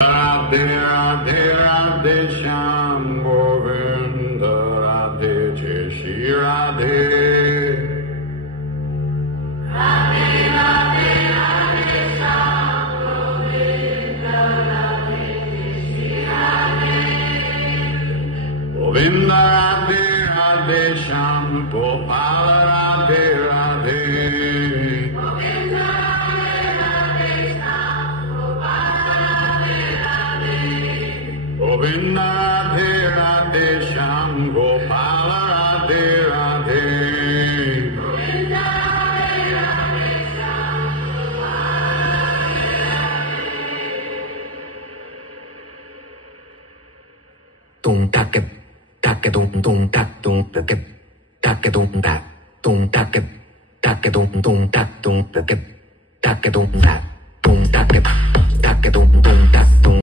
Radhe Radhe Radhe Shyam Govinda Radhe Jai Shri Radhe Radhe Radhe Radhe Shyam Govinda Radhe Jai Shri Radhe Govinda Radhe Radhe Shyam Gopala Radhe Radhe Govinda Radhe Radhe Shyam Gopala Radhe Radhe Govinda Radhe Radhe Shyam Tung takke takke tung tung tak tung takke takke tung tak tung takke takke tung tung tak tung takke takke tung tak tung takke takke tung tung tak tung